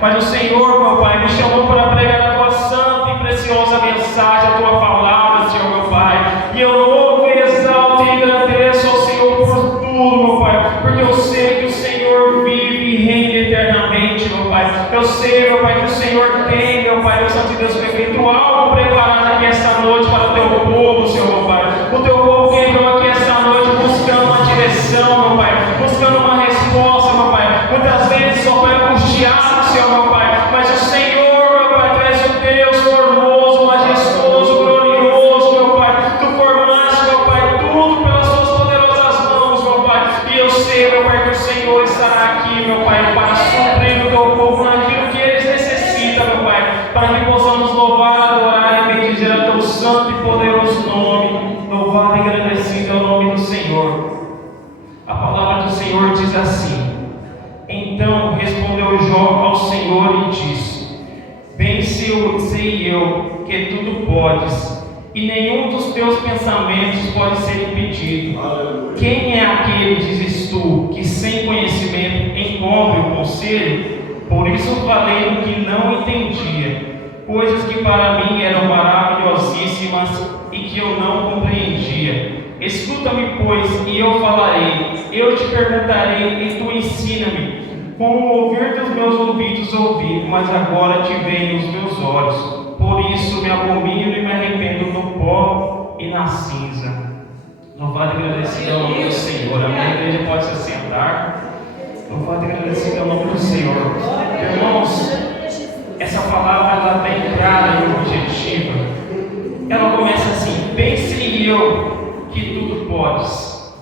Mas o Senhor, meu Pai, me chamou para pregar a tua santa e preciosa mensagem, a tua palavra, Senhor, meu Pai. E eu louvo, exalto e agradeço ao Senhor por tudo, meu Pai, porque eu sei que o Senhor vive e reina eternamente, meu Pai. Eu sei, meu Pai, que o Senhor tem, meu Pai, Deus Santo e Deus perfeito, algo preparado aqui esta noite para o teu povo, Senhor, meu Pai. O teu povo que entrou aqui esta noite buscando uma direção, meu Pai, buscando uma resposta, meu Pai. Muitas vezes só foi angustiado, Senhor, meu Pai, mas o Senhor, meu Pai, tu és o Deus formoso, majestoso, glorioso, meu Pai. Tu formaste, meu Pai, tudo pelas tuas poderosas mãos, meu Pai. E eu sei, meu Pai, que o Senhor estará aqui, meu Pai, para suprir o teu povo naquilo que eles necessitam, meu Pai, para que possamos louvar, adorar e bendizer o teu santo e poderoso nome. Louvado e agradecido é o nome do Senhor. A palavra do Senhor diz assim: então respondeu Jó ao Senhor e disse: bem sei eu que tudo podes, e nenhum dos teus pensamentos pode ser impedido. Aleluia. Quem é aquele, dizes tu, que sem conhecimento encobre o conselho? Por isso falei no que não entendia, coisas que para mim eram maravilhosíssimas e que eu não compreendia. Escuta-me, pois, e eu falarei, eu te perguntarei e tu ensina-me. Como ouvir dos meus ouvidos ouvi, mas agora te veem os meus olhos. Por isso me abomino e me arrependo no pó e na cinza. Louvado e agradecido é o nome do Senhor. A minha igreja pode se assentar. Louvado e agradecido é o nome do Senhor. Irmãos, essa palavra ela está entrada e objetiva. Ela começa assim: bem sei eu que tudo podes,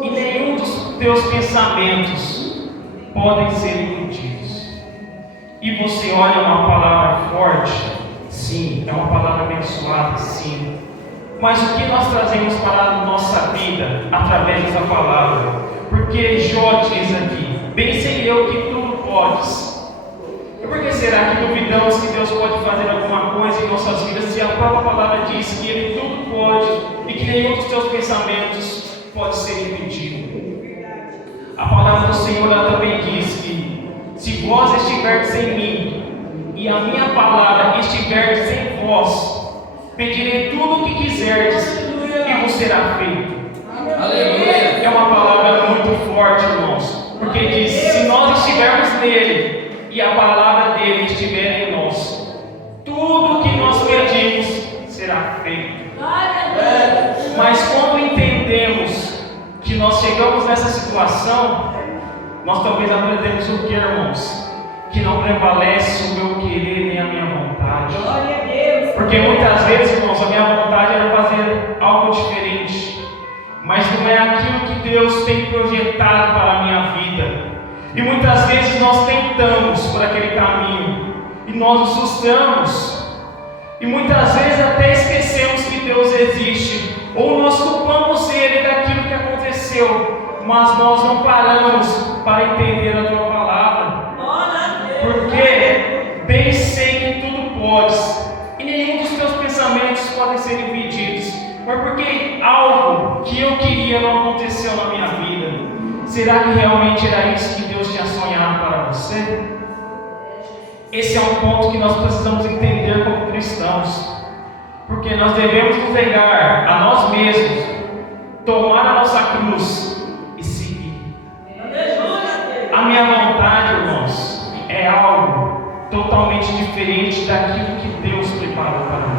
e nenhum dos teus pensamentos podem ser impedidos. E você olha uma palavra forte, sim, é uma palavra abençoada, sim. Mas o que nós trazemos para a nossa vida através dessa palavra? Porque Jó diz aqui: bem sei eu que tudo podes. E por que será que duvidamos que Deus pode fazer alguma coisa em nossas vidas, se a própria palavra diz que Ele tudo pode e que nenhum dos teus pensamentos pode ser impedido? A palavra do Senhor ela também diz que se vós estiverdes em mim e a minha palavra estiverdes em vós, pedirei tudo o que quiserdes e vos será feito. Aleluia. É uma palavra muito forte, irmãos, porque diz: se nós estivermos nele e a palavra dele estiver em nós, tudo o que nós pedimos será feito. Mas quando entendemos que nós chegamos nessa situação, nós talvez aprendemos o que, irmãos? Que não prevalece o meu querer nem a minha vontade. Glória a Deus. Porque muitas vezes, irmãos, a minha vontade era fazer algo diferente, mas não é aquilo que Deus tem projetado para a minha vida. E muitas vezes nós tentamos por aquele caminho e nós nos frustramos, e muitas vezes até esquecemos que Deus existe, ou nós culpamos Ele daquilo que aconteceu, mas nós não paramos para entender a tua palavra. Porque bem sei que tudo podes, e nenhum dos teus pensamentos podem ser impedidos. Mas porque algo que eu queria não aconteceu na minha vida? Será que realmente era isso que Deus tinha sonhado para você? Esse é um ponto que nós precisamos entender como cristãos, porque nós devemos nos negar a nós mesmos, tomar a nossa cruz e seguir. A minha vontade, irmãos, é algo totalmente diferente daquilo que Deus preparou para mim.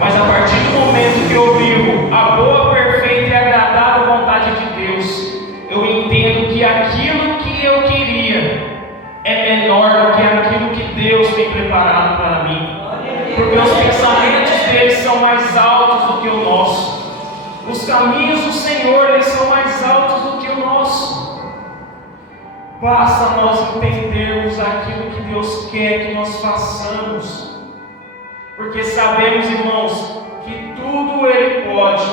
Mas a partir do momento que eu vivo a boa, perfeita e agradável vontade de Deus, eu entendo que aquilo que eu queria é menor do que aquilo que Deus tem preparado para mim. Porque os pensamentos deles são mais altos do que o nosso. Os caminhos do Senhor, eles são mais altos do que o nosso. Basta nós entendermos aquilo que Deus quer que nós façamos. Porque sabemos, irmãos, que tudo Ele pode,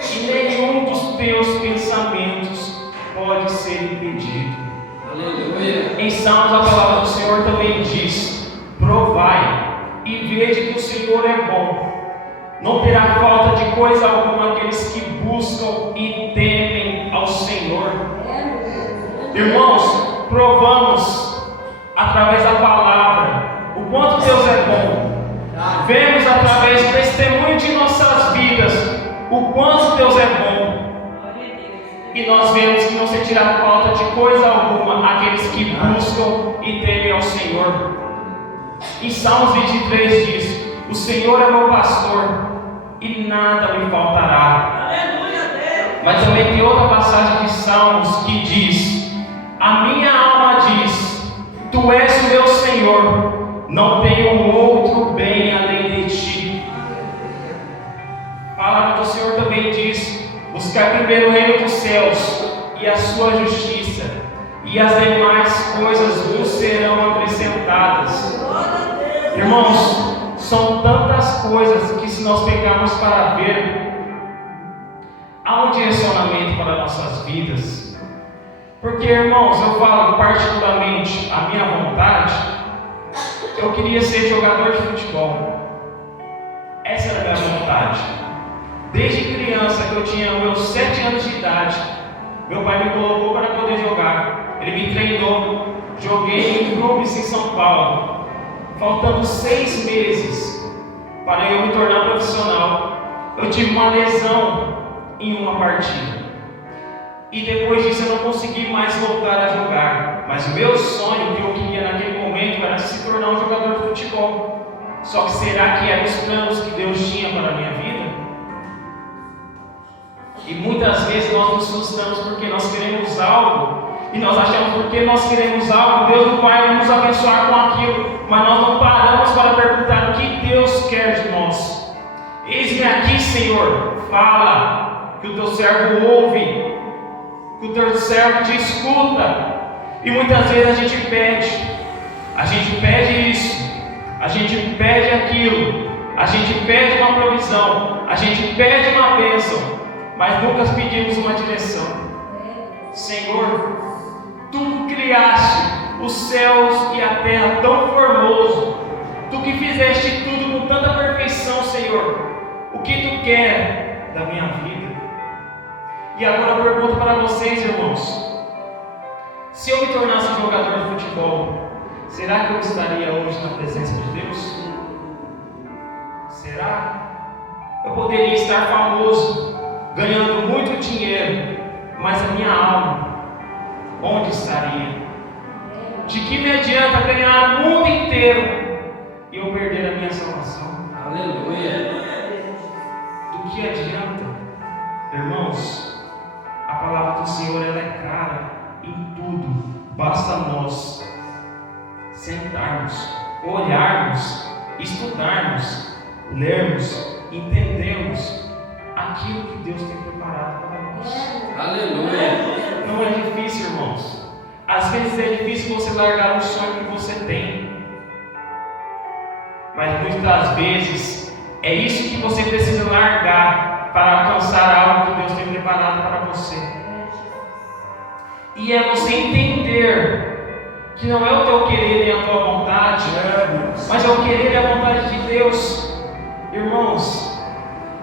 e nenhum dos teus pensamentos pode ser impedido. Aleluia. Em Salmos a palavra do Senhor também diz: provai e vede que o Senhor é bom. Não terá falta de coisa alguma aqueles que buscam e temem ao Senhor. Irmãos, provamos através da palavra o quanto Deus é bom. Vemos através do testemunho de nossas vidas o quanto Deus é bom. E nós vemos que não se tira falta de coisa alguma aqueles que buscam e temem ao Senhor. Em Salmos 23 diz: o Senhor é meu pastor e nada me faltará. Mas também tem outra passagem de Salmos que diz: a minha alma diz, tu és o meu Senhor, não tenho outro bem além de ti. A palavra do Senhor também diz: buscar primeiro o reino dos céus e a sua justiça, e as demais coisas vos serão acrescentadas. Irmãos, são tantas coisas que, se nós pegarmos para ver, há um direcionamento para nossas vidas. Porque, irmãos, eu falo particularmente a minha vontade. Eu queria ser jogador de futebol. Essa era a minha vontade. Desde criança, que eu tinha meus 7 anos de idade, meu pai me colocou para poder jogar. Ele me treinou. Joguei em clubes em São Paulo. Faltando 6 meses para eu me tornar profissional, eu tive uma lesão em uma partida. E depois disso eu não consegui mais voltar a jogar. Mas o meu sonho que eu queria naquele momento era se tornar um jogador de futebol. Só que será que eram os planos que Deus tinha para a minha vida? E muitas vezes nós nos frustramos porque nós queremos algo. E nós achamos que porque nós queremos algo, Deus não vai nos abençoar com aquilo. Mas nós não paramos para perguntar o que Deus quer de nós. Eis-me aqui, Senhor, fala, que o teu servo ouve, que o teu servo te escuta. E muitas vezes a gente pede isso, a gente pede aquilo, a gente pede uma provisão, a gente pede uma bênção, mas nunca pedimos uma direção. Senhor, tu criaste os céus e a terra tão formoso, tu que fizeste tudo com tanta perfeição, Senhor, o que tu quer da minha vida? E agora eu pergunto para vocês, irmãos, se eu me tornasse um jogador de futebol, será que eu estaria hoje na presença de Deus? Será? Eu poderia estar famoso, ganhando muito dinheiro, mas a minha alma, onde estaria? De que me adianta ganhar o mundo inteiro e eu perder a minha salvação? Aleluia! Do que adianta? Irmãos, a palavra do Senhor ela é clara em tudo. Basta nós sentarmos, olharmos, estudarmos, lermos, entendermos aquilo que Deus tem preparado para nós. Aleluia! Não é difícil, irmãos. Às vezes é difícil você largar um sonho que você tem, mas muitas vezes é isso que você precisa largar para alcançar algo que Deus tem preparado para você. E é você entender que não é o teu querer nem a tua vontade, mas é o querer e a vontade de Deus. Irmãos,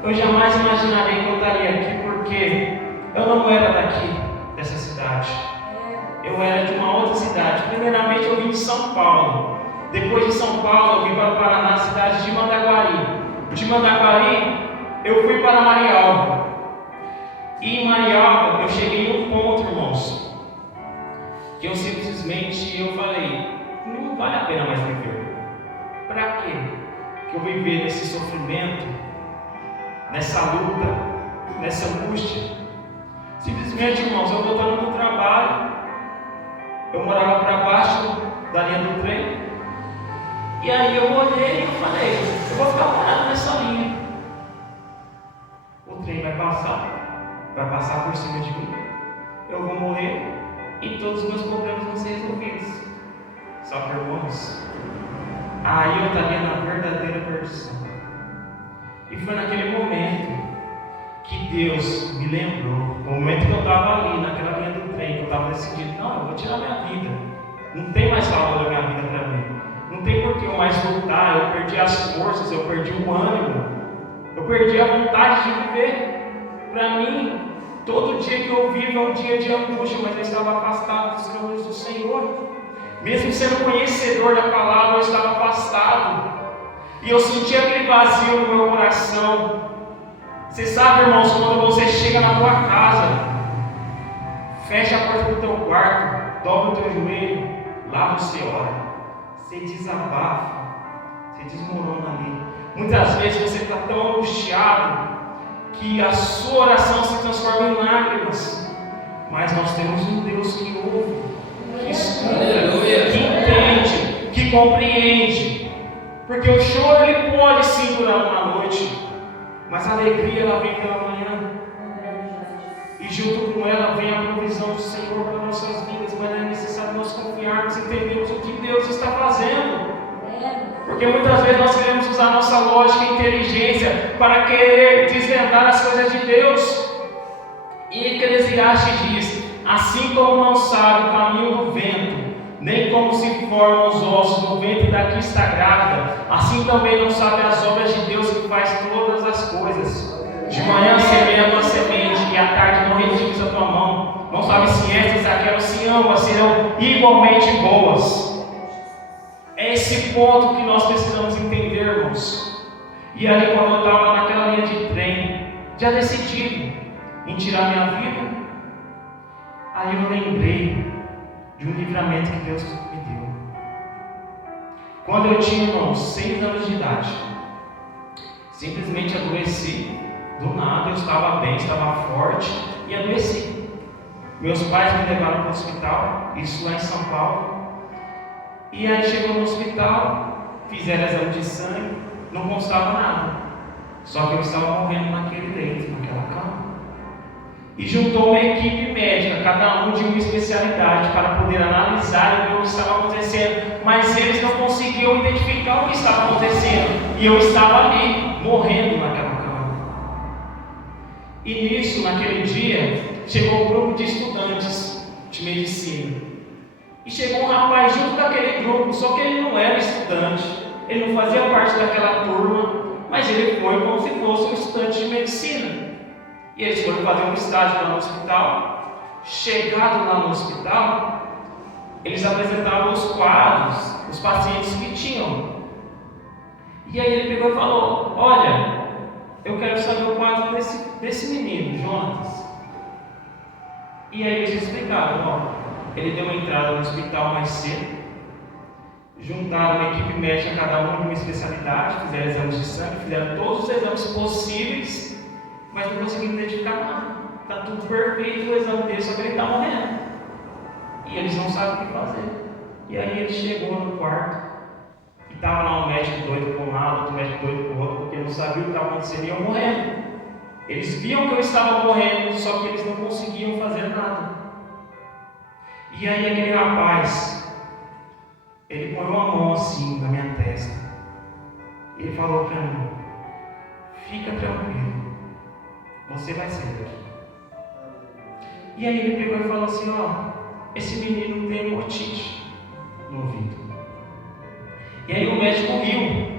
eu jamais imaginarei que eu estaria aqui, porque eu não era daqui, dessa cidade. Eu era de uma outra cidade. Primeiramente eu vim de São Paulo. Depois de São Paulo eu vim para o Paraná, cidade de Mandaguari. De Mandaguari eu fui para Marialva. E em Marialva eu cheguei em um ponto, irmãos, que eu simplesmente falei, não vale a pena mais viver. Para quê? Que eu viver nesse sofrimento, nessa luta, nessa angústia. Simplesmente, irmãos, eu voltando do trabalho, eu morava para baixo da linha do trem, e aí eu olhei e falei, eu vou ficar parado nessa linha. O trem vai passar por cima de mim, eu vou morrer e todos os meus problemas vão ser resolvidos. Só que, irmãos, aí eu estaria na verdadeira perdição. E foi naquele momento que Deus me lembrou, no momento que eu estava ali, naquela linha do trem, que eu estava decidido, não, eu vou tirar minha vida. Não tem mais valor da minha vida para mim. Não tem por que eu mais lutar, eu perdi as forças, eu perdi o ânimo, eu perdi a vontade de viver. Para mim, todo dia que eu vivo é um dia de angústia, mas eu estava afastado dos caminhos do Senhor. Mesmo sendo conhecedor da palavra, eu estava afastado. E eu sentia aquele vazio no meu coração. Você sabe, irmãos, quando você chega na tua casa, fecha a porta do teu quarto, dobra o teu joelho, lá você ora, você desabafa, você desmorona ali. Muitas vezes você está tão angustiado que a sua oração se transforma em lágrimas. Mas nós temos um Deus que ouve, que escuta, que entende, que compreende. Porque o choro ele pode sim durar uma noite, mas a alegria ela vem pela manhã. E junto com ela vem a provisão do Senhor para nossas vidas. Mas é necessário nós confiarmos e entendermos o que Deus está fazendo. Porque muitas vezes nós queremos usar nossa lógica e inteligência para querer desvendar as coisas de Deus. E Eclesiastes diz: assim como não sabe o caminho do vento, nem como se formam os ossos no ventre da que está grávida, assim também não sabe as obras de Deus que faz todas as coisas. De manhã semeia a tua semente, e à tarde não retires a tua mão. Não sabe se estas e aquelas se amam, serão igualmente boas. É esse ponto que nós precisamos entender, irmãos. E ali, quando eu estava naquela linha de trem, já decidido em tirar minha vida, aí eu lembrei de um livramento que Deus me deu. Quando eu tinha, irmãos, 6 anos de idade, simplesmente adoeci. Do nada eu estava bem, estava forte e adoeci. Meus pais me levaram para o hospital, isso lá em São Paulo. E aí chegou no hospital, fizeram exame de sangue, não constava nada. Só que eu estava morrendo naquele leito, naquela cama. E juntou uma equipe médica, cada um de uma especialidade, para poder analisar e ver o que estava acontecendo. Mas eles não conseguiam identificar o que estava acontecendo. E eu estava ali, morrendo naquela cama. E nisso, naquele dia, chegou um grupo de estudantes de medicina. E chegou um rapaz junto com aquele grupo, só que ele não era estudante, ele não fazia parte daquela turma, mas ele foi como se fosse um estudante de medicina. E eles foram fazer um estágio lá no hospital. Chegado lá no hospital, eles apresentavam os quadros, os pacientes que tinham. E aí ele pegou e falou: olha, eu quero saber o quadro desse menino, Jonas. E aí eles explicaram: ó, ele deu uma entrada no hospital mais cedo, juntaram uma equipe médica, cada um de uma especialidade, fizeram exames de sangue, fizeram todos os exames possíveis, mas não conseguiram identificar nada. Está tudo perfeito o exame dele, só que ele está morrendo. E eles não sabem o que fazer. E aí ele chegou no quarto, e estava lá um médico doido para um lado, outro médico doido para o outro, porque não sabia o que estava acontecendo e eu morrendo. Eles viam que eu estava morrendo, só que eles não conseguiam fazer nada. E aí aquele rapaz, ele põe uma mão assim na minha testa. Ele falou para mim: fica tranquilo, você vai sair daqui. E aí ele pegou e falou assim: ó, esse menino tem otite no ouvido. E aí o médico riu,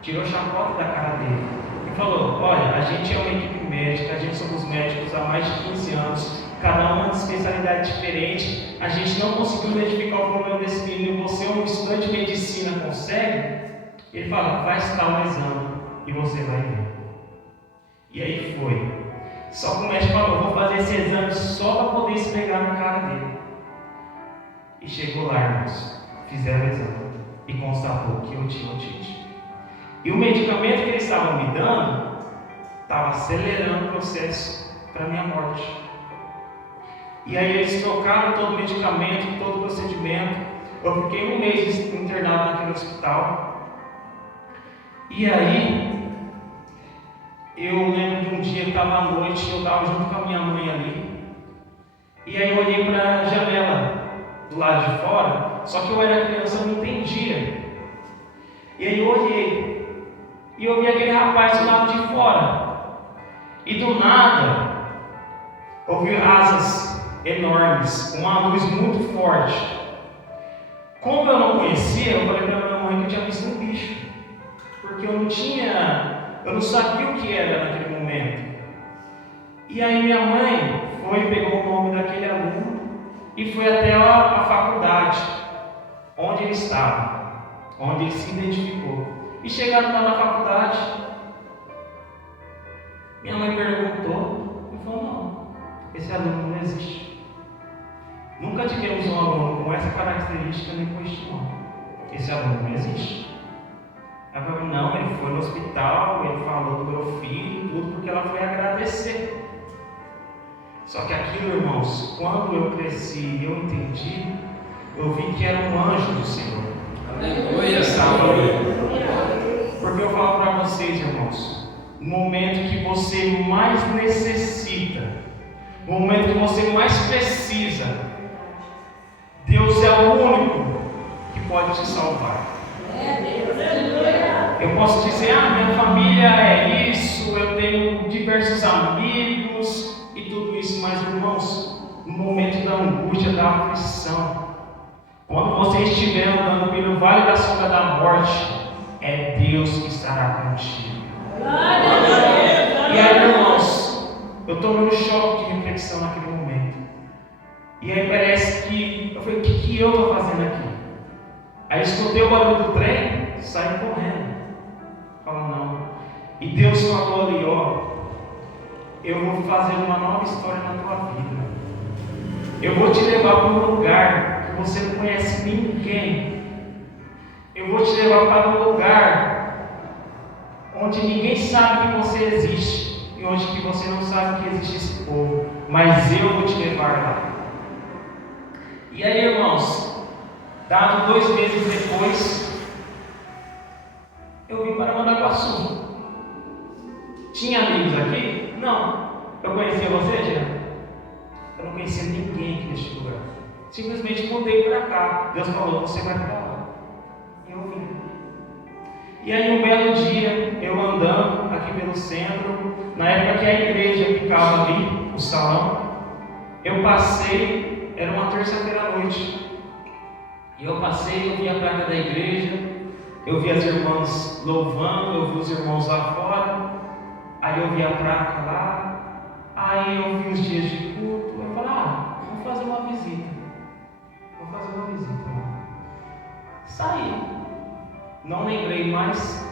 tirou chacota da cara dele e falou: olha, a gente é uma equipe médica, a gente somos médicos há mais de 15 anos, cada uma de especialidade diferente, a gente não conseguiu identificar o problema desse menino, você é um estudante de medicina, consegue? Ele fala: faz tal exame e você vai ver. E aí foi. Só que o médico falou: vou fazer esse exame só para poder esfregar na cara dele. E chegou lá, irmãos, fizeram o exame e constatou que eu tinha otite. E o medicamento que eles estavam me dando estava acelerando o processo para a minha morte. E aí eles trocaram todo o medicamento, todo o procedimento. Eu fiquei 1 mês internado naquele hospital. E aí, eu lembro de um dia que estava à noite, eu estava junto com a minha mãe ali. E aí eu olhei para a janela do lado de fora, só que eu era criança, eu não entendia. E aí eu olhei, e eu vi aquele rapaz do lado de fora. E do nada, eu vi asas enormes, uma luz muito forte. Como eu não conhecia, eu falei para minha mãe que eu tinha visto um bicho, porque eu não sabia o que era naquele momento. E aí minha mãe foi, pegou o nome daquele aluno e foi até a faculdade. onde ele estava, onde ele se identificou. E chegando lá na faculdade, minha mãe perguntou e falou: não, esse aluno não existe. Nunca tivemos um aluno com essa característica nem com este nome. Esse aluno não existe. Ela falou: não, ele foi no hospital, ele falou do meu filho, tudo porque ela foi agradecer. Só que aquilo, irmãos, quando eu cresci e eu entendi, eu vi que era um anjo do Senhor. Aleluia. Porque eu falo para vocês, irmãos, no momento que você mais necessita, no momento que você mais precisa, Deus é o único que pode te salvar. Eu posso dizer: minha família é isso, eu tenho diversos amigos e tudo isso, mas, irmãos, no momento da angústia, da aflição, quando você estiver andando pelo vale da sombra da morte, é Deus que estará contigo. E aí, irmãos, eu estou num choque de reflexão naquele momento. E aí parece que eu falei: o que eu estou fazendo aqui? Aí eu escutei o barulho do trem, saí correndo. Fala: não. E Deus falou ali: eu vou fazer uma nova história na tua vida. Eu vou te levar para um lugar que você não conhece ninguém. Eu vou te levar para um lugar onde ninguém sabe que você existe e onde que você não sabe que existe esse povo. Mas eu vou te levar lá. E aí, irmãos, dado 2 meses depois, eu vim para Mandaguaçu. Tinha amigos aqui? Não. Eu conhecia você, Jean? Eu não conhecia ninguém aqui neste lugar. Simplesmente mudei para cá. Deus falou: você vai para lá. E eu vim. E aí, um belo dia, eu andando aqui pelo centro, na época que a igreja ficava ali, o salão, eu passei, era uma terça-feira à noite. E eu passei, eu vi a placa da igreja, eu vi as irmãs louvando, eu vi os irmãos lá fora. Aí eu vi a placa lá, aí eu vi os dias de culto. Eu falei: vou fazer uma visita. Saí, não lembrei mais.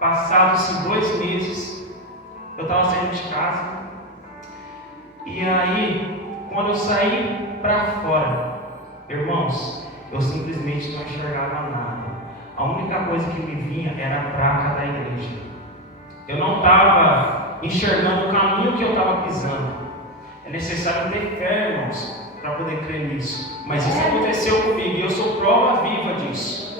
Passados 2 meses, eu estava saindo de casa. E aí, quando eu saí para fora, irmãos, eu simplesmente não enxergava nada. A única coisa que me vinha era a placa da igreja. Eu não estava enxergando o caminho que eu estava pisando. É necessário ter fé, irmãos, para poder crer nisso. Mas isso aconteceu comigo e eu sou prova viva disso.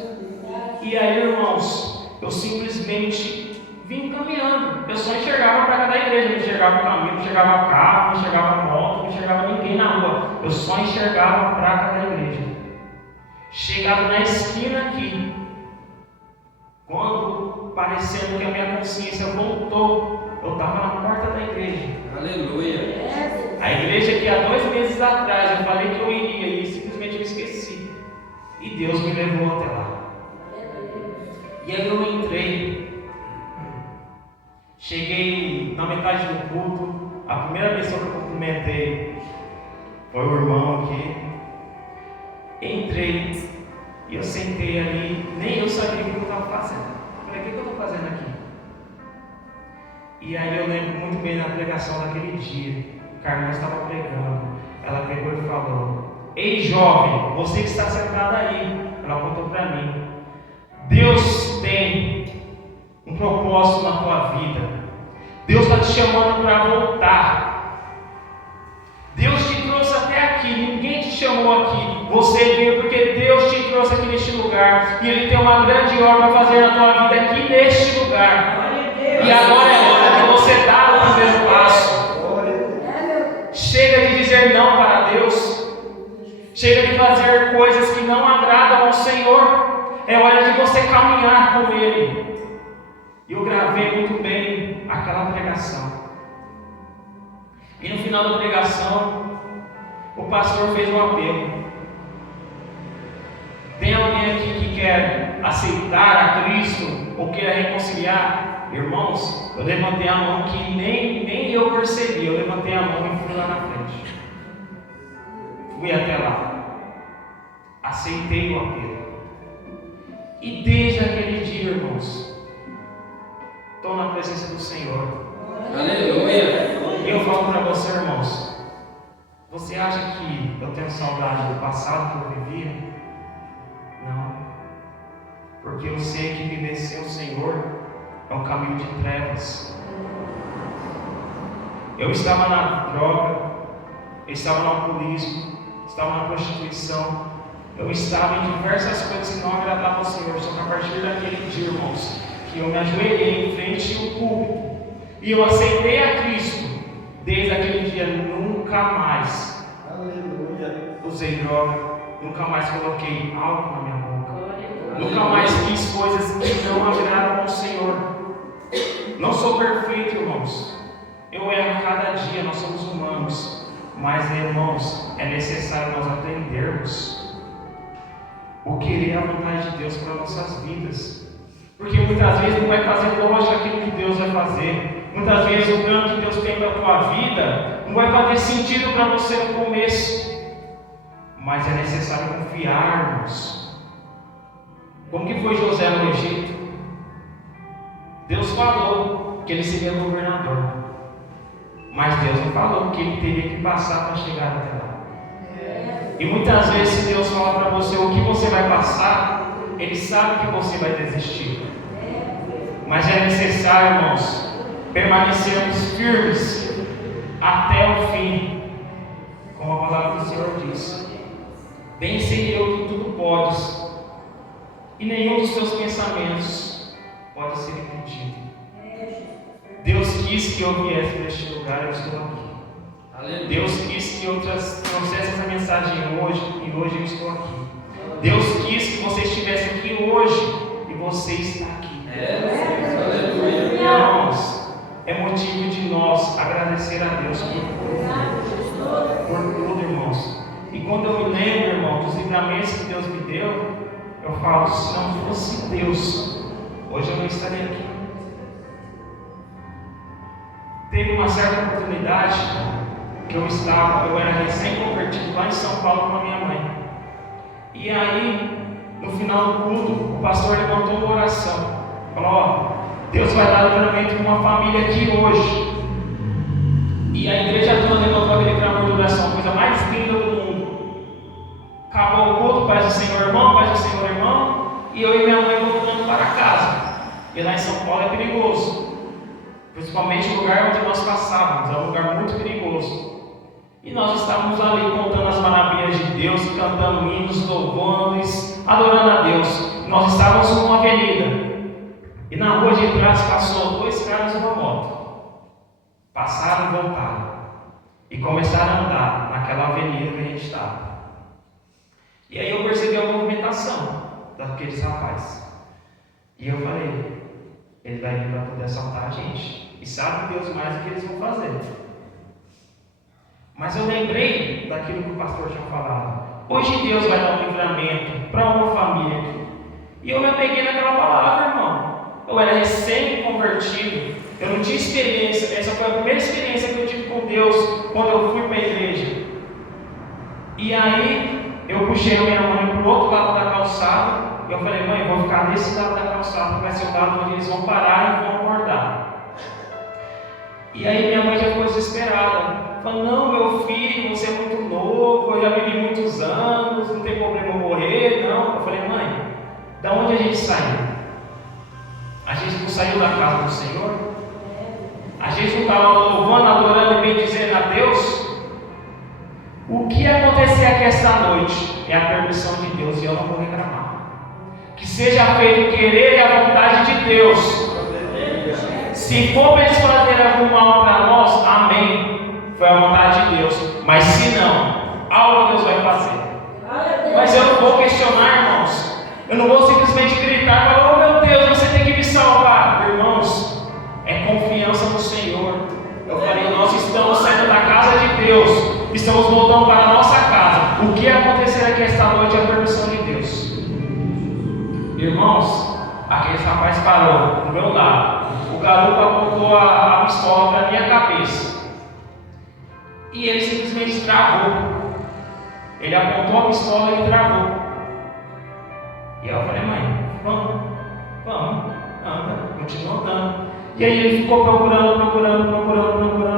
E aí, irmãos, eu simplesmente vim caminhando. Eu só enxergava a placa da igreja, não enxergava o caminho, não enxergava carro, não enxergava moto, não enxergava ninguém na rua. Eu só enxergava a placa da igreja. Chegado na esquina aqui, quando parecendo que a minha consciência voltou, eu estava na porta da igreja. Aleluia. A igreja que há 2 meses atrás eu falei que eu iria e simplesmente eu esqueci. E Deus me levou até lá. E aí eu entrei. Cheguei na metade do culto. A primeira pessoa que eu cumprimentei foi o irmão aqui. Entrei e eu sentei ali. Nem eu sabia o que eu estava fazendo. Falei: o que eu estou fazendo aqui? E aí eu lembro muito bem na pregação daquele dia. Carmen estava pregando. Ela pegou e falou: ei, jovem, você que está sentado aí. Ela apontou para mim: Deus tem um propósito na tua vida. Deus está te chamando para voltar. Deus te trouxe até aqui. Ninguém te chamou aqui. Você veio porque Deus te trouxe aqui neste lugar. E Ele tem uma grande obra a fazer na tua vida aqui neste lugar. E agora é hora de você dar o primeiro passo. Chega de dizer não para Deus. Chega de fazer coisas que não agradam ao Senhor. É hora de você caminhar com Ele. E eu gravei muito bem aquela pregação. E no final da pregação, o pastor fez um apelo. Tem alguém aqui que quer aceitar a Cristo ou quer reconciliar? Irmãos, eu levantei a mão que nem eu percebi. Eu levantei a mão e fui lá na frente. Fui até lá. aceitei o apelo. E desde aquele dia, irmãos, estou na presença do Senhor. Aleluia. E eu falo para você, irmãos, você acha que eu tenho saudade do passado que eu vivia? Não. Porque eu sei que viver o Senhor é um caminho de trevas. Eu estava na droga, eu estava no alcoolismo, estava na prostituição, eu estava em diversas coisas que não agradavam ao Senhor. Só que a partir daquele dia, irmãos, que eu me ajoelhei em frente ao púlpito e eu aceitei a Cristo, desde aquele dia nunca mais usei droga, nunca mais coloquei álcool na minha boca, nunca mais fiz coisas que não agradam ao Senhor. Não sou perfeito, irmãos, eu erro a cada dia, nós somos humanos, mas, irmãos, é necessário nós aprendermos o querer a vontade de Deus para nossas vidas, porque muitas vezes não vai fazer lógica aquilo que Deus vai fazer. Muitas vezes o plano que Deus tem para a tua vida não vai fazer sentido para você no começo, mas é necessário confiarmos. Como que foi José no Egito? Deus falou que ele seria governador, mas Deus não falou que ele teria que passar para chegar até lá. E muitas vezes, se Deus fala para você o que você vai passar, Ele sabe que você vai desistir. Mas é necessário, irmãos, permanecermos firmes até o fim, como a palavra do Senhor diz. Bem sei eu que tudo podes, e nenhum dos teus pensamentos pode ser impedido. Deus quis que eu viesse para este lugar, eu estou aqui. Aleluia. Deus quis que eu trouxesse essa mensagem hoje, e hoje eu estou aqui. Deus quis que você estivesse aqui hoje, e você está aqui. Aleluia. Irmãos, é motivo de nós agradecer a Deus por tudo, irmãos. E quando eu me lembro, irmão, dos livramentos que Deus me deu, eu falo, se não fosse Deus, hoje eu não estaria aqui. Teve uma certa oportunidade que eu era recém-convertido lá em São Paulo com a minha mãe. E aí, no final do culto, o pastor levantou uma oração. Falou, Deus vai dar livramento para uma família aqui hoje. E a igreja toda levantou aquele clamor de oração, a coisa mais linda do mundo. Acabou o culto, paz do Senhor, irmão, paz do Senhor, irmão. E eu e minha mãe voltando para casa. E lá em São Paulo é perigoso. Principalmente o lugar onde nós passávamos, é um lugar muito perigoso. E nós estávamos ali contando as maravilhas de Deus, cantando hinos, louvando, adorando a Deus. Nós estávamos numa avenida. E na rua de trás passou 2 caras e uma moto. Passaram e voltaram. E começaram a andar naquela avenida que a gente estava. E aí eu percebi a movimentação daqueles rapazes. E eu falei, ele vai vir para poder assaltar a gente. E sabe Deus mais o que eles vão fazer. Mas eu lembrei daquilo que o pastor tinha falado. Hoje Deus vai dar um livramento para uma família aqui. E eu me apeguei naquela palavra, irmão. Eu era recém-convertido. Eu não tinha experiência. Essa foi a primeira experiência que eu tive com Deus quando eu fui para a igreja. E aí eu puxei a minha mãe para o outro lado da calçada. E eu falei, mãe, eu vou ficar desse lado da calçada, que vai ser o lado onde eles vão parar e vão acordar. E aí minha mãe já ficou desesperada. Falou, não, meu filho, você é muito novo, eu já vivi muitos anos, não tem problema eu morrer, não. Eu falei, mãe, da onde a gente saiu? A gente não saiu da casa do Senhor? A gente não estava louvando, adorando e bendizendo a Deus? O que acontecer aqui esta noite é a permissão de Deus e eu não vou reclamar. Que seja feito o querer e a vontade de Deus. Se for para eles fazerem algum mal para nós, amém. Foi a vontade de Deus. Mas se não, algo Deus vai fazer. Mas eu não vou questionar, irmãos. Eu não vou simplesmente gritar e falar, oh meu Deus, você tem que me salvar. Irmãos, é confiança no Senhor. Eu falei, nós estamos saindo da casa de Deus. Estamos voltando para a nossa casa. O que acontecer aqui esta noite é a permissão de Deus. Irmãos, aquele rapaz parou do meu lado. O garoto apontou a pistola para a minha cabeça. E ele simplesmente travou. Ele apontou a pistola e travou. E aí eu falei: mãe, vamos, anda, continua andando. E aí ele ficou procurando.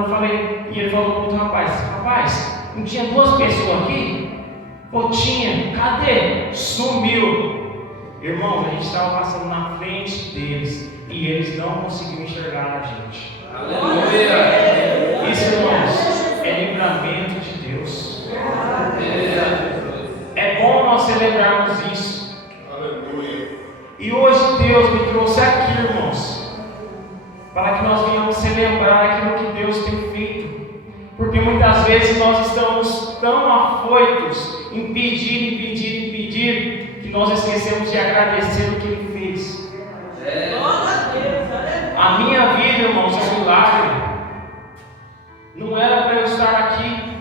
Falei, e ele falou para o outro rapaz, não tinha duas pessoas aqui? Pô, tinha, cadê? Sumiu. Irmãos, a gente estava passando na frente deles e eles não conseguiam enxergar a gente. Aleluia! Isso, irmãos, é livramento de Deus. É bom nós celebrarmos isso. Aleluia. E hoje Deus me trouxe aqui, irmãos, para que nós venhamos celebrar aquilo que Deus tem feito. Porque muitas vezes nós estamos tão afoitos em pedir, que nós esquecemos de agradecer o que Ele fez. A minha vida, irmãos, é um milagre. Não era para eu estar aqui.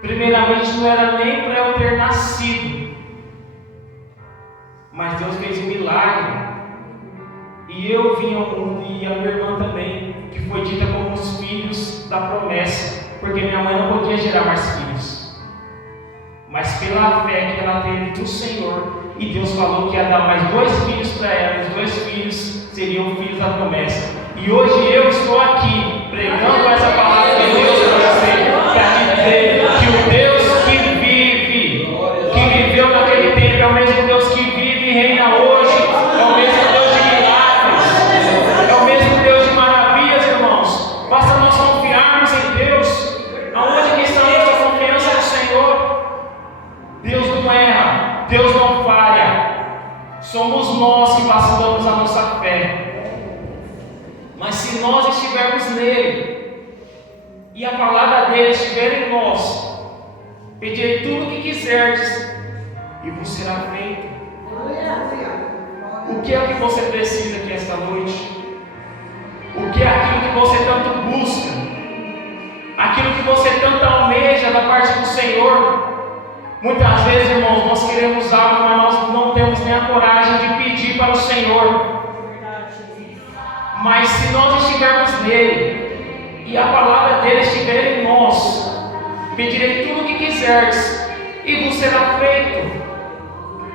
Primeiramente, não era nem para eu ter nascido. Mas Deus fez um milagre. E eu vim ao mundo, e a minha irmã também, que foi dita como os filhos da promessa, porque minha mãe não podia gerar mais filhos. Mas pela fé que ela teve no Senhor, e Deus falou que ia dar mais 2 filhos para ela, os 2 filhos seriam filhos da promessa. E hoje eu estou aqui pregando essa palavra de Deus para você, para dizer que o Deus que vive, que viveu naquele tempo, é o mesmo Deus que vive e reina hoje, é o mesmo Deus de milagres, é o mesmo Deus de maravilhas, irmãos. Basta nós confiarmos em Deus. Aonde que está a nossa confiança no Senhor? Deus não erra, Deus não falha. Somos nós que vacilamos a nossa fé. Mas se nós estivermos nele e a palavra dele estiver em nós, pedirei tudo o que quiserdes e vos será feito. O que é que você precisa aqui esta noite? O que é aquilo que você tanto busca? Aquilo que você tanto almeja da parte do Senhor? Muitas vezes, irmãos, nós queremos algo, mas nós não temos nem a coragem de pedir para o Senhor. Mas se nós estivermos nele e a palavra dele estiver em nós, pedirei tudo o que quiserdes e vos será feito.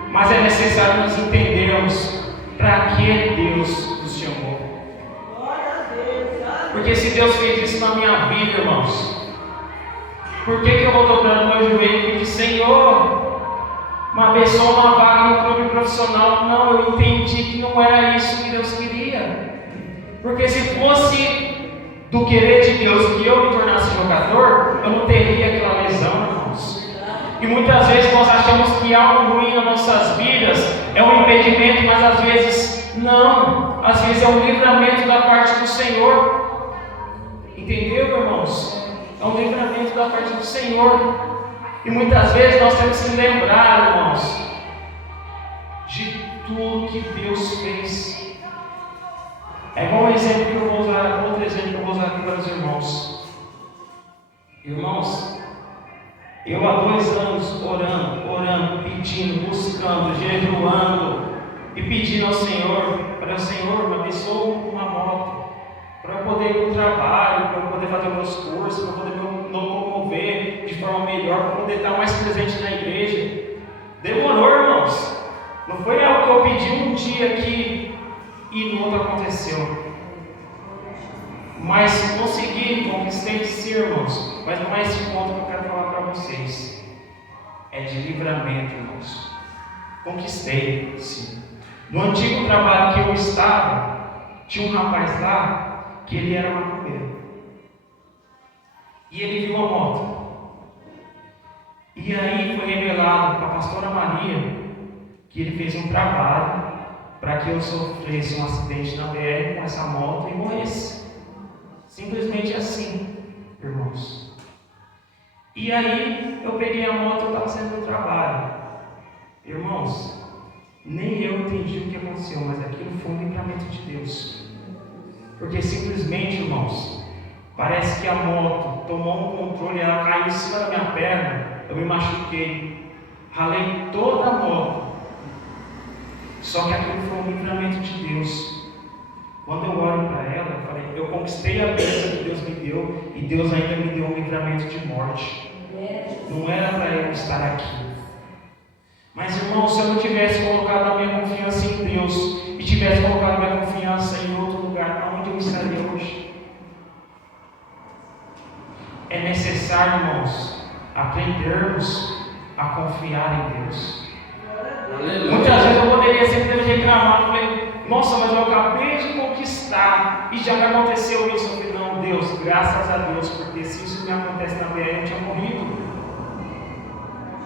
Mas é necessário nos entendermos para que Deus nos chamou. Porque se Deus fez isso na minha vida, irmãos, por que eu vou dobrando meu joelho e pedir: Senhor, me abençoa uma vaga no clube profissional? Não, eu entendi que não era isso que Deus queria. Porque se fosse do querer de Deus que eu me tornasse jogador, eu não teria aquela lesão, irmãos. E muitas vezes nós achamos que algo ruim nas nossas vidas é um impedimento, mas às vezes não. Às vezes é um livramento da parte do Senhor. Entendeu, irmãos? É um livramento da parte do Senhor. E muitas vezes nós temos que lembrar, irmãos, de tudo que Deus fez. É igual um exemplo que eu vou usar, outro exemplo que eu vou usar aqui para os irmãos. Irmãos, eu há 2 anos orando, pedindo, buscando, jejuando e pedindo ao Senhor, para o Senhor me abençoe com uma moto, para eu poder ir para o trabalho, para eu poder fazer meus cursos, para eu poder me locomover de forma melhor, para poder estar mais presente na igreja. Demorou, irmãos. Não foi algo que eu pedi um dia aqui e no outro aconteceu. Mas conquistei sim, irmãos. Mas não é esse ponto que eu quero falar para vocês. É de livramento, irmãos. Conquistei, sim. No antigo trabalho que eu estava, tinha um rapaz lá que ele era macumbeiro. E ele viu a moto. E aí foi revelado para a pastora Maria que ele fez um trabalho para que eu sofresse um acidente na BR com essa moto e morresse. Simplesmente assim, irmãos. E aí eu peguei a moto e estava saindo do trabalho. Irmãos, nem eu entendi o que aconteceu, mas aquilo foi um livramento de Deus. Porque simplesmente, irmãos, parece que a moto tomou um controle, ela caiu em cima da minha perna, eu me machuquei, ralei toda a moto. Só que aquilo foi um livramento de Deus. Quando eu olho para ela, eu falei: eu conquistei a bênção que Deus me deu, e Deus ainda me deu um livramento de morte. Não era para eu estar aqui. Mas, irmão, se eu não tivesse colocado a minha confiança em Deus e tivesse colocado a minha confiança em outro lugar, aonde eu estaria hoje? É necessário, irmãos, aprendermos a confiar em Deus. Aleluia. Muitas vezes eu poderia sempre ter reclamado, falei, nossa, mas eu acabei de conquistar e já me aconteceu isso. Eu falei, não, Deus, graças a Deus, porque se isso me acontece na BR, eu tinha morrido.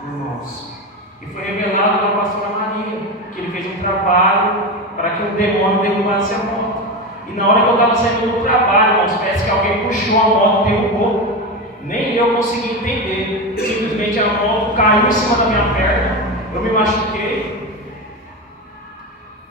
Irmãos, e foi revelado pela pastora Maria que ele fez um trabalho para que o demônio derrubasse a moto. E na hora que eu estava saindo do trabalho, irmãos, parece que alguém puxou a moto e derrubou. Nem eu consegui entender. Simplesmente a moto caiu em cima da minha perna, eu me machuquei.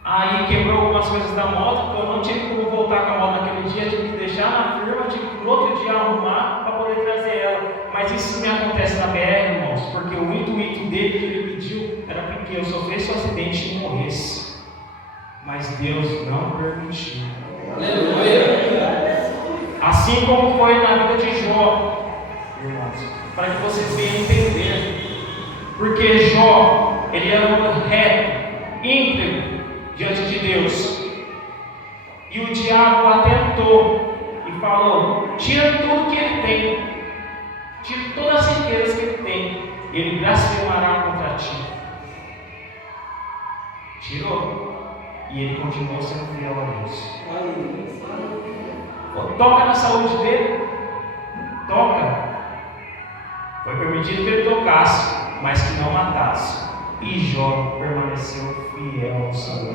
Aí quebrou algumas coisas da moto, então eu não tive como voltar com a moto naquele dia, tive que deixar na firma, tive que no outro dia arrumar para poder trazer ela. Mas isso me acontece na BR, irmãos, porque o intuito dele que ele pediu era para que eu sofresse um acidente e morresse. Mas Deus não permitiu. Aleluia. Assim como foi na vida de Jó, irmãos, para que vocês venham entender. Porque Jó, ele era um reto, íntegro diante de Deus. E o diabo atentou e falou: tira tudo que ele tem, tira todas as riquezas que ele tem, ele blasfemará contra ti. Tirou. E ele continuou sendo fiel a Deus. Toca na saúde dele. Toca. Foi permitido que ele tocasse, mas que não matasse. E Jó permaneceu fiel ao Senhor.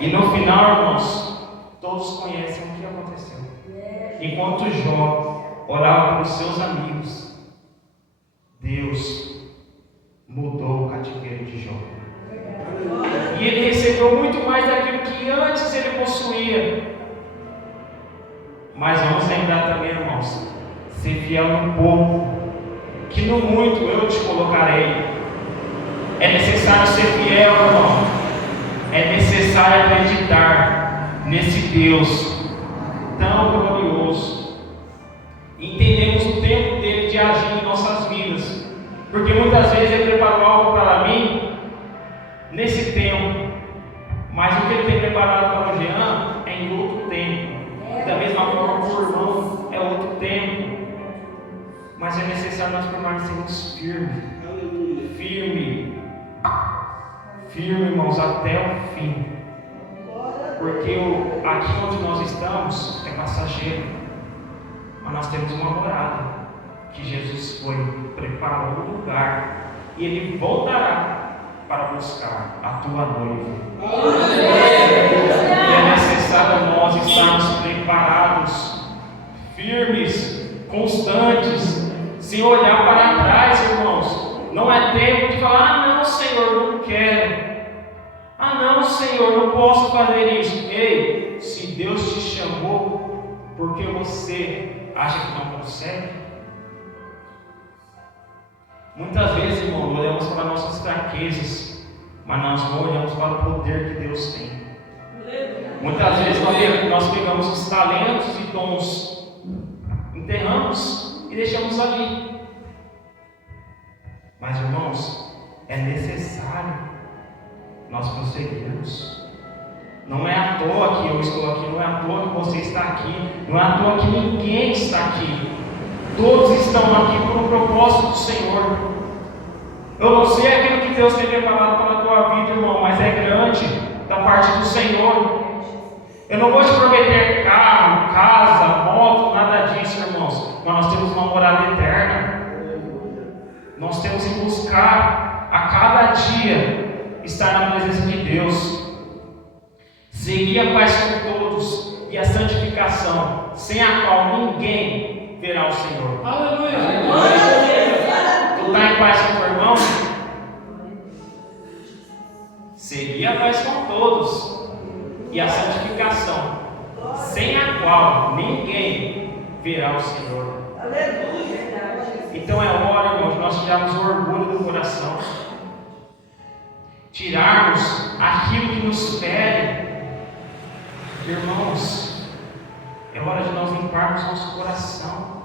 E no final, irmãos, todos conhecem o que aconteceu. Enquanto Jó orava pelos seus amigos, Deus mudou o cativeiro de Jó. E ele recebeu muito mais daquilo que antes ele possuía. Mas vamos lembrar também, irmãos, ser fiel no pouco, que no muito eu te colocarei. É necessário ser fiel, irmão. É necessário acreditar nesse Deus tão glorioso. Entendemos o tempo dele de agir em nossas vidas, porque muitas vezes ele preparou algo para mim nesse tempo, mas o que ele tem preparado para o Jean é em outro tempo. Da mesma forma, o irmão é outro tempo. Mas é necessário nós permanecermos firme, irmãos, até o fim. Porque aqui onde nós estamos é passageiro, mas nós temos uma morada que Jesus foi, preparou um lugar, e Ele voltará para buscar a tua noiva. E é necessário nós estarmos preparados, firmes, constantes, sem olhar para trás, irmãos. Não é tempo de falar: ah não, Senhor, não quero. Ah não, Senhor, não posso fazer isso. Ei, se Deus te chamou, por que você acha que não consegue? Muitas vezes, irmão, olhamos para nossas fraquezas, mas nós não olhamos para o poder que Deus tem. Muitas vezes nós pegamos os talentos e dons, enterramos e deixamos ali. Mas, irmãos, é necessário nós prosseguirmos. Não é à toa que eu estou aqui, não é à toa que você está aqui, não é à toa que ninguém está aqui. Todos estão aqui por um propósito do Senhor. Eu não sei aquilo que Deus tem preparado para a tua vida, irmão, mas é grande da parte do Senhor. Eu não vou te prometer carro, casa, moto, nada disso, irmãos. Mas nós temos uma morada eterna. Nós temos que buscar a cada dia estar na presença de Deus. Seguir a paz com todos e a santificação, sem a qual ninguém verá o Senhor. Aleluia. Tu está em paz com o teu irmão? Seguir a paz com todos e a santificação, sem a qual ninguém verá o Senhor. Então é hora, irmãos, de nós tirarmos o orgulho do coração, tirarmos aquilo que nos fere. Irmãos, é hora de nós limparmos nosso coração.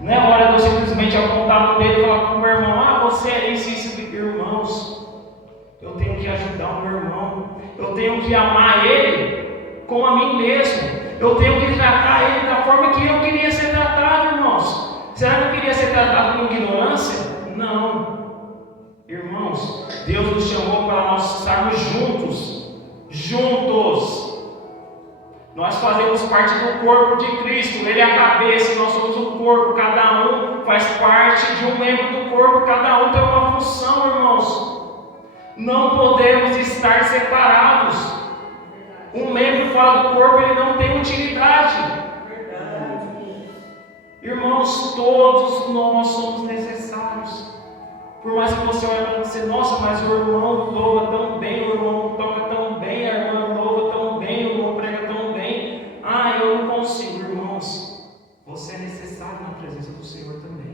Não é hora de eu simplesmente apontar no dedo e falar com o meu irmão: ah, você é isso, isso. Irmãos, eu tenho que ajudar o meu irmão. Eu tenho que amar ele como a mim mesmo. Eu tenho que tratar ele da forma que eu queria ser tratado, irmãos. Será que eu queria ser tratado com ignorância? Não. Irmãos, Deus nos chamou para nós estarmos juntos. Juntos. Nós fazemos parte do corpo de Cristo. Ele é a cabeça, nós somos o corpo. Cada um faz parte de um membro do corpo. Cada um tem uma função, irmãos. Não podemos estar separados. Um membro fora do corpo, ele não tem utilidade. Irmãos, todos nós somos necessários. Por mais que você olhe para você: nossa, mas o irmão louva tão bem, o irmão toca tão bem, a irmã louva tão bem, o irmão prega tão bem. Ah, eu não consigo. Irmãos, você é necessário na presença do Senhor também.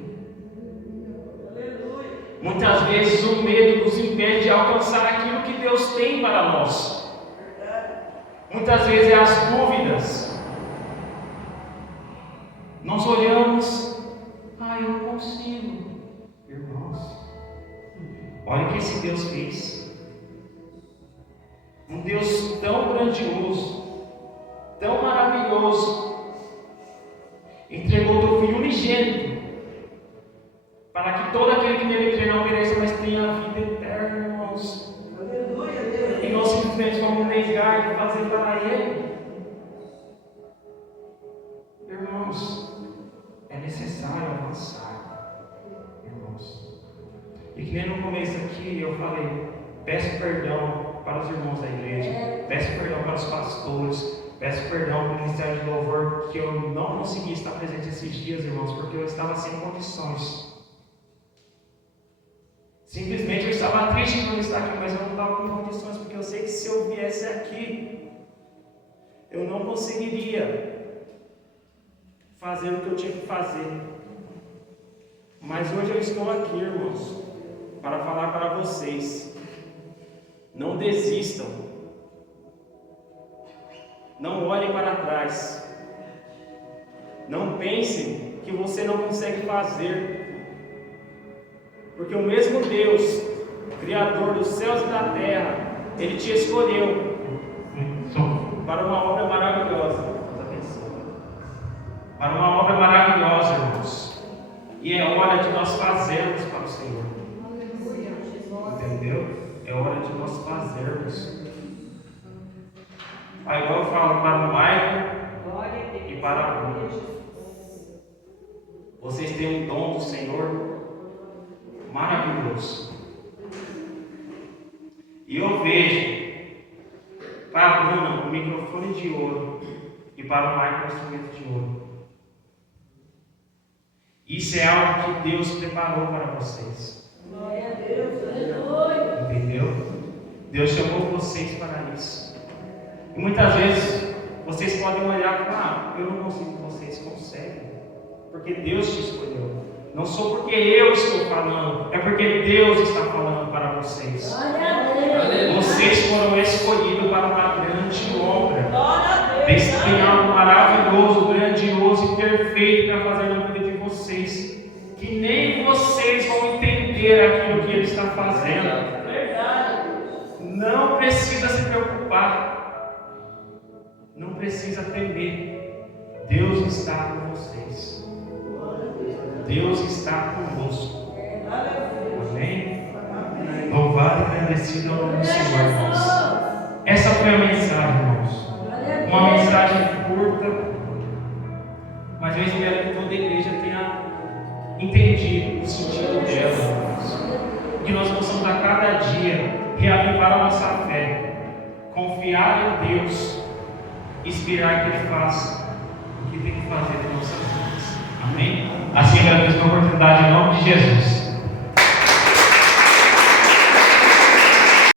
Muitas vezes o medo nos impede de alcançar aquilo que Deus tem para nós. Muitas vezes é as dúvidas. Nós olhamos: ah, eu não consigo. Irmãos, olha o que esse Deus fez. Um Deus tão grandioso, tão maravilhoso, entregou o seu Filho unigênito, para que todo aquele que nele crê não pereça, mas tenha a vida eterna, irmãos. E nós simplesmente vamos negar e fazer para Ele. Irmãos, é necessário avançar, irmãos. E que nem no começo aqui eu falei: peço perdão para os irmãos da igreja, peço perdão para os pastores, peço perdão para o Ministério de Louvor, que eu não consegui estar presente esses dias, irmãos, porque eu estava sem condições. Simplesmente eu estava triste por estar aqui, mas eu não estava com condições, porque eu sei que se eu viesse aqui, eu não conseguiria fazer o que eu tinha que fazer. Mas hoje eu estou aqui, irmãos, para falar para vocês: não desistam, não olhem para trás, não pensem que você não consegue fazer. Porque o mesmo Deus, Criador dos céus e da terra, Ele te escolheu para uma obra maravilhosa. Para uma obra maravilhosa, irmãos. E é hora de nós fazermos para o Senhor. Entendeu? É hora de nós fazermos. Aí igual eu falo para o Maicon e para a Bruna: vocês têm um dom do Senhor maravilhoso. E eu vejo para a Bruna um microfone de ouro e para o Maicon um instrumento de ouro. Isso é algo que Deus preparou para vocês. Glória a Deus. Entendeu? Deus chamou vocês para isso. E muitas vezes vocês podem olhar e falar: ah, eu não consigo. Vocês conseguem, porque Deus te escolheu. Não sou porque eu estou falando, é porque Deus está falando para vocês. Vocês foram escolhidos para uma grande obra. Eles têm algo maravilhoso, grandioso e perfeito para fazer na vida de vocês, que nem vocês vão entender aquilo que Ele está fazendo. Não precisa se preocupar, não precisa temer. Deus está com vocês. Deus está conosco. Amém? Louvado e agradecido ao nome do Senhor, irmãos. Essa foi a mensagem, irmãos. Uma mensagem curta, mas eu espero que toda a igreja tenha entendido o sentido dela, irmãos. Que nós possamos a cada dia reavivar a nossa fé, confiar em Deus, esperar que Ele faça o que tem que fazer em nossas vidas. Amém? Assim, agradeço a oportunidade em nome de Jesus.